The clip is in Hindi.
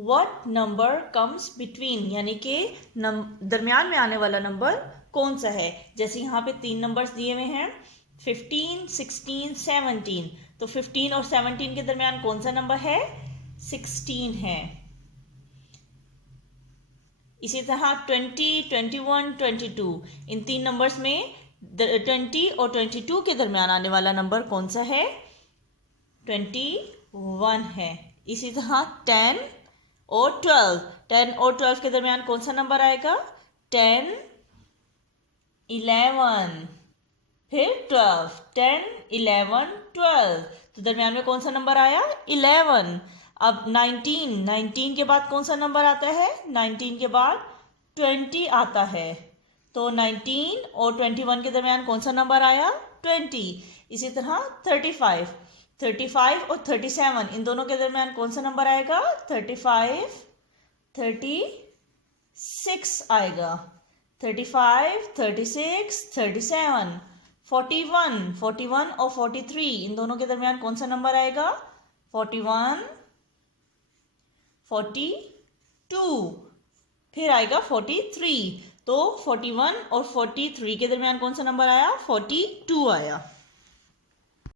व्हाट नंबर कम्स बिटवीन, यानी कि दरमियान में आने वाला नंबर कौन सा है। जैसे यहाँ पे 3 नंबर्स दिए हुए हैं 15, 16, 17। तो 15 और 17 के दरमियान कौन सा नंबर है, 16 है। इसी तरह 20, 21, 22, इन 3 नंबर्स में 20 और 22 के दरमियान आने वाला नंबर कौन सा है, 21 है। इसी तरह 10 और 12, 10 और 12 के दरमियान कौन सा नंबर आएगा, 10, 11, फिर 12, 10, 11, 12, तो दरमियान में कौन सा नंबर आया, 11। अब 19, 19 के बाद कौन सा नंबर आता है, 19 के बाद 20 आता है। तो 19 और 21 के दरमियान कौन सा नंबर आया, 20। इसी तरह 35, 35 और 37, इन दोनों के दरमियान कौन सा नंबर आएगा, 35, 36 आएगा। 35, 36, 37, 41, 41 और 43, इन दोनों के दरमियान कौन सा नंबर आएगा, 41, 42, फिर आएगा 43। तो 41 और 43 के दरमियान कौन सा नंबर आया, 42 आया।